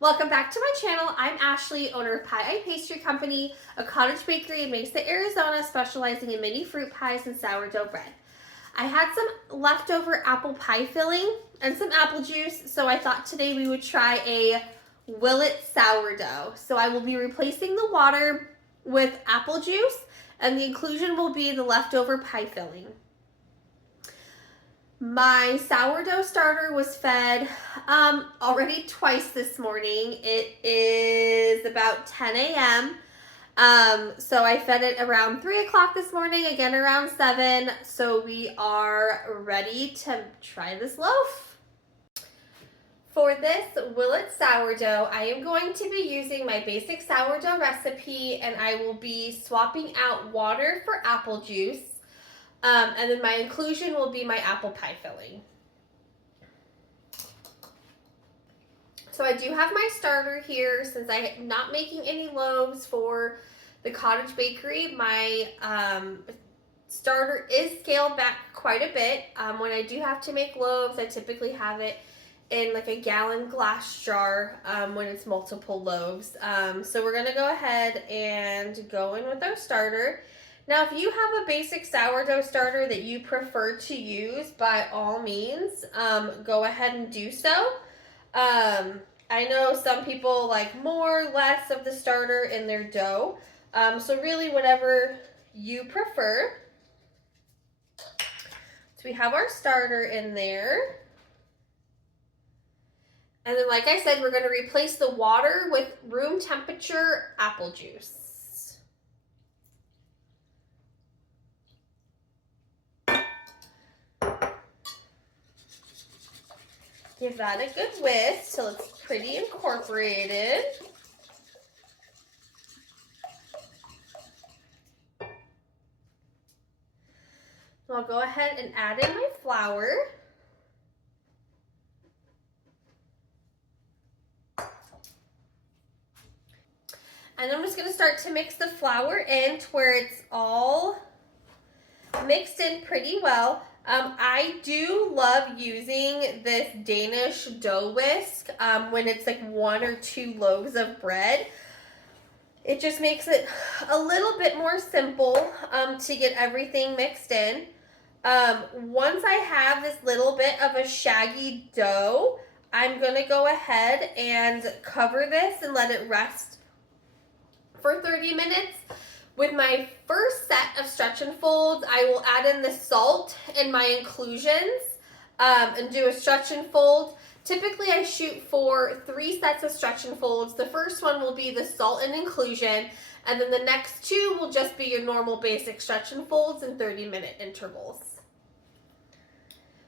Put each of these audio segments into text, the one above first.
Welcome back to my channel. I'm Ashley, owner of Pie Eye Pastry Company, a cottage bakery in Mesa, Arizona, specializing in mini fruit pies and sourdough bread. I had some leftover apple pie filling and some apple juice, so I thought today we would try a Willet sourdough. So I will be replacing the water with apple juice, and the inclusion will be the leftover pie filling. My sourdough starter was fed already twice this morning. It is about 10 a.m. So I fed it around 3 o'clock this morning, again around 7. So we are ready to try this loaf. For this Willet sourdough, I am going to be using my basic sourdough recipe, and I will be swapping out water for apple juice. And then my inclusion will be my apple pie filling. So I do have my starter here. Since I'm not making any loaves for the cottage bakery, my starter is scaled back quite a bit. When I do have to make loaves, I typically have it in like a gallon glass jar when it's multiple loaves. So we're gonna go ahead and go in with our starter. Now, if you have a basic sourdough starter that you prefer to use, by all means, go ahead and do so. I know some people like more or less of the starter in their dough. So really whatever you prefer. So we have our starter in there. And then, like I said, we're going to replace the water with room temperature apple juice. Give that a good whisk till it's pretty incorporated. I'll go ahead and add in my flour. And I'm just going to start to mix the flour in to where it's all mixed in pretty well. I do love using this Danish dough whisk when it's like 1 or 2 loaves of bread. It just makes it a little bit more simple to get everything mixed in. Once I have this little bit of a shaggy dough, I'm going to go ahead and cover this and let it rest for 30 minutes. With my first set of stretch and folds, I will add in the salt and my inclusions and do a stretch and fold. Typically, I shoot for 3 sets of stretch and folds. The first one will be the salt and inclusion, and then the next 2 will just be your normal basic stretch and folds in 30-minute intervals.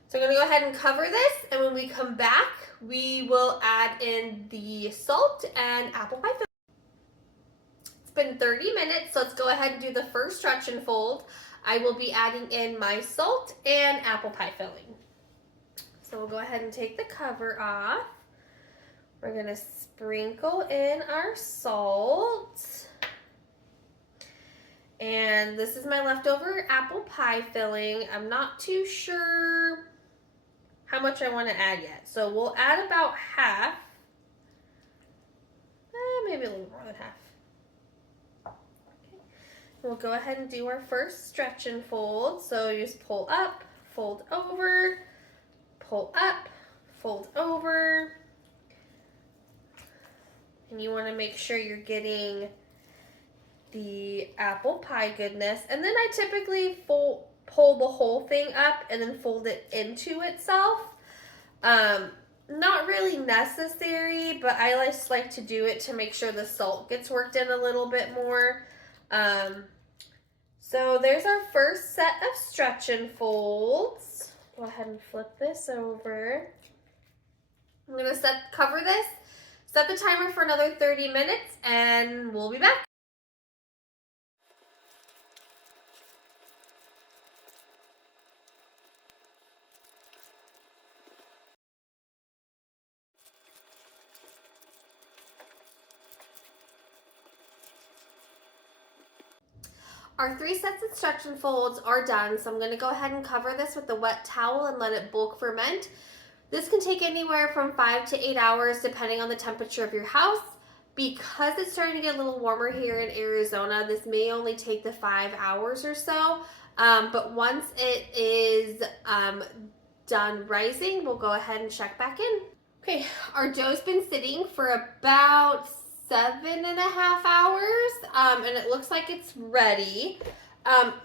So I'm going to go ahead and cover this, and when we come back, we will add in the salt and apple pie filling. It's been 30 minutes, so let's go ahead and do the first stretch and fold. I will be adding in my salt and apple pie filling. So we'll go ahead and take the cover off. We're going to sprinkle in our salt. And this is my leftover apple pie filling. I'm not too sure how much I want to add yet. So we'll add about half. Maybe a little more than half. We'll go ahead and do our first stretch and fold. So you just pull up, fold over, pull up, fold over. And you want to make sure you're getting the apple pie goodness. And then I typically pull the whole thing up and then fold it into itself. Not really necessary, but I just like to do it to make sure the salt gets worked in a little bit more. So there's our first set of stretch and folds. Go ahead and flip this over. I'm going to cover this, set the timer for another 30 minutes, and we'll be back. Our 3 sets of stretch and folds are done, so I'm going to go ahead and cover this with the wet towel and let it bulk ferment. This can take anywhere from 5 to 8 hours depending on the temperature of your house. Because it's starting to get a little warmer here in Arizona, this may only take the 5 hours or so. But once it is done rising, we'll go ahead and check back in. Okay, our dough's been sitting for about 7.5 hours, and it looks like it's ready.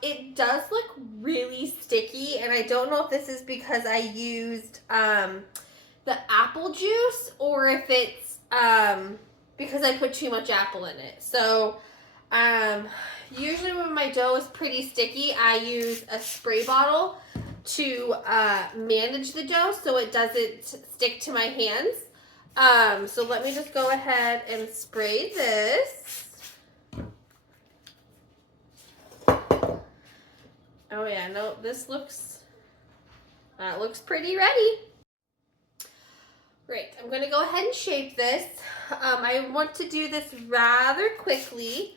It does look really sticky, and I don't know if this is because I used the apple juice or if it's because I put too much apple in it. So usually when my dough is pretty sticky, I use a spray bottle to manage the dough so it doesn't stick to my hands. So let me just go ahead and spray this. Oh yeah, no, this looks pretty ready. Great, I'm gonna go ahead and shape this. I want to do this rather quickly.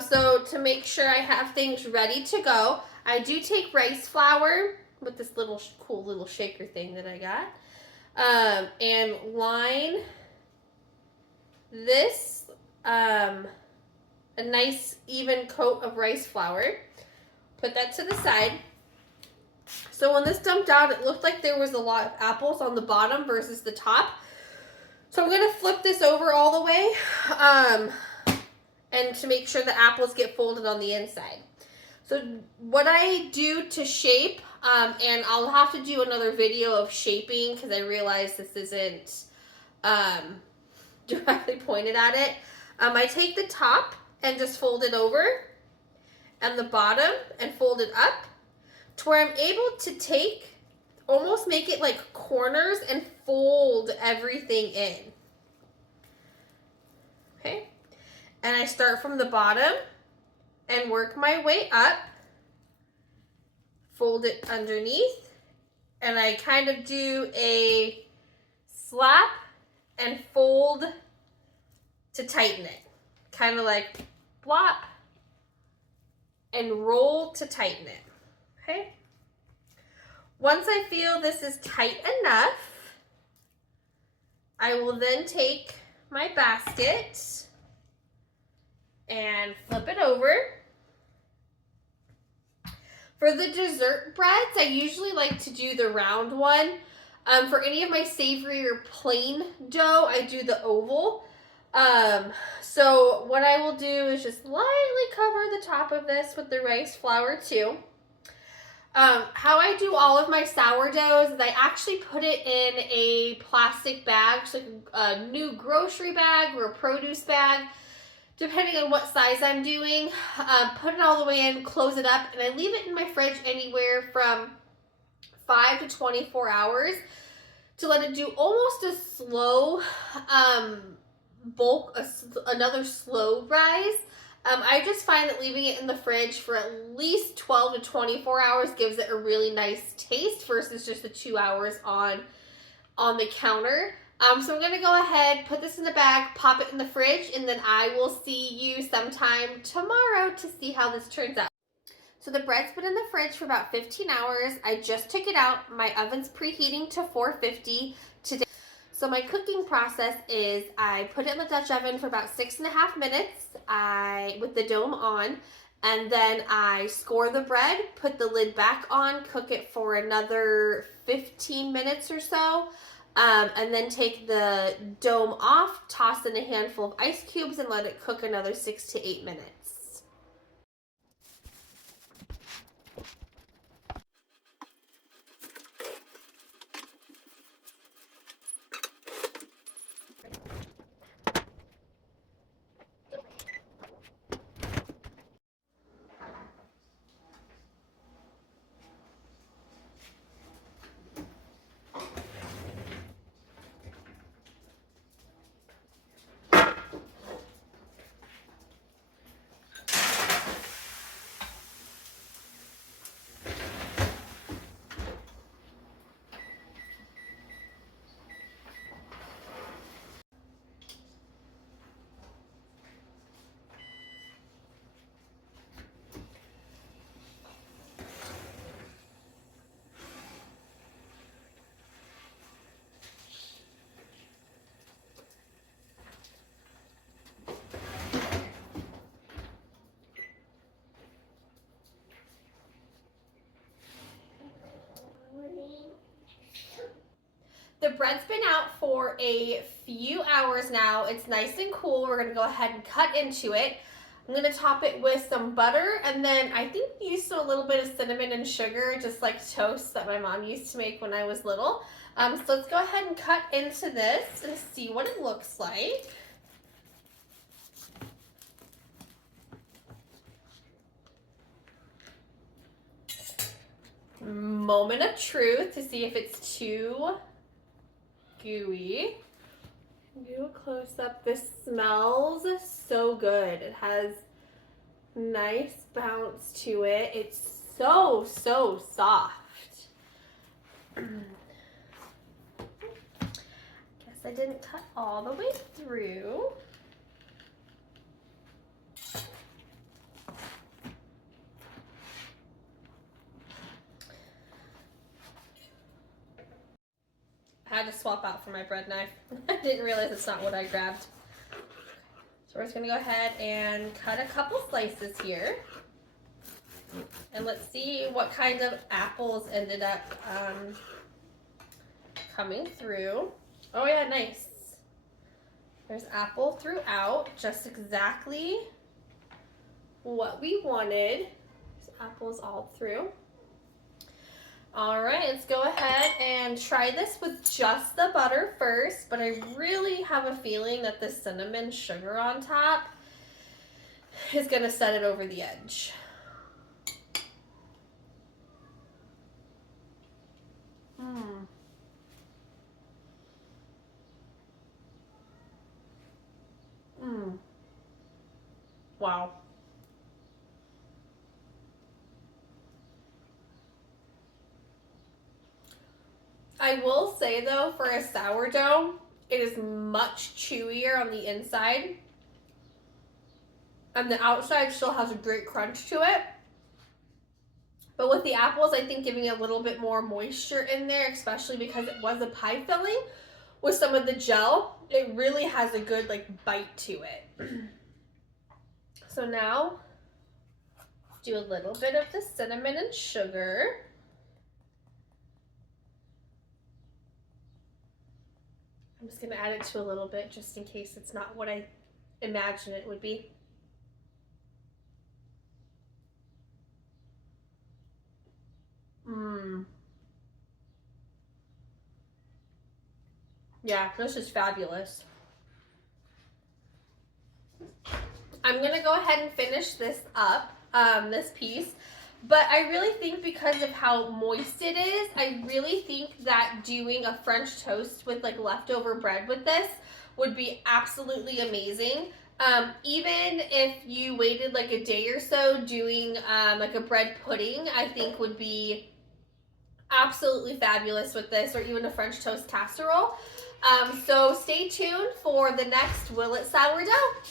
So to make sure I have things ready to go, I do take rice flour with this little cool little shaker thing that I got, and line this a nice even coat of rice flour. Put that to the side. So when this dumped out, it looked like there was a lot of apples on the bottom versus the top. So I'm gonna flip this over all the way, and to make sure the apples get folded on the inside. So what I do to shape, and I'll have to do another video of shaping because I realize this isn't directly pointed at it. I take the top and just fold it over, and the bottom and fold it up to where I'm able to take, almost make it like corners and fold everything in. Okay, and I start from the bottom and work my way up, fold it underneath, and I kind of do a slap and fold to tighten it. Kind of like flop and roll to tighten it. Okay. Once I feel this is tight enough, I will then take my basket and flip it over. For the dessert breads, I usually like to do the round one. For any of my savory or plain dough, I do the oval. So what I will do is just lightly cover the top of this with the rice flour too. How I do all of my sourdoughs is I actually put it in a plastic bag, so a new grocery bag or a produce bag, depending on what size I'm doing. Put it all the way in, close it up, and I leave it in my fridge anywhere from 5 to 24 hours to let it do almost a slow another slow rise. I just find that leaving it in the fridge for at least 12 to 24 hours gives it a really nice taste versus just the 2 hours on the counter. So I'm gonna go ahead, put this in the bag, pop it in the fridge, and then I will see you sometime tomorrow to see how this turns out. So the bread's been in the fridge for about 15 hours. I just took it out. My oven's preheating to 450 today. So my cooking process is I put it in the Dutch oven for about 6.5 minutes with the dome on, and then I score the bread, put the lid back on, cook it for another 15 minutes or so, and then take the dome off, toss in a handful of ice cubes, and let it cook another 6 to 8 minutes. bread's been out for a few hours now. It's nice and cool. We're gonna go ahead and cut into it. I'm gonna top it with some butter, and then I think used a little bit of cinnamon and sugar, just like toast that my mom used to make when I was little. So let's go ahead and cut into this and see what it looks like. Moment of truth to see if it's too gooey. Do a close up. This smells so good. It has nice bounce to it. It's so soft. Guess I didn't cut all the way through. I had to swap out for my bread knife. I didn't realize it's not what I grabbed. So we're just gonna go ahead and cut a couple slices here. And let's see what kind of apples ended up coming through. Oh yeah, nice. There's apple throughout, just exactly what we wanted. There's apples all through. All right, let's go ahead and try this with just the butter first, but I really have a feeling that the cinnamon sugar on top is gonna set it over the edge. Wow. I will say though, for a sourdough, it is much chewier on the inside. And the outside still has a great crunch to it. But with the apples, I think giving a little bit more moisture in there, especially because it was a pie filling, with some of the gel, it really has a good like bite to it. So now, do a little bit of the cinnamon and sugar. I'm just gonna add it to a little bit just in case it's not what I imagine it would be. Yeah, this is fabulous. I'm gonna go ahead and finish this up, this piece. But I really think because of how moist it is, I really think that doing a French toast with like leftover bread with this would be absolutely amazing. Even if you waited like a day or so, doing like a bread pudding, I think would be absolutely fabulous with this, or even a French toast casserole. So stay tuned for the next Will It Sourdough.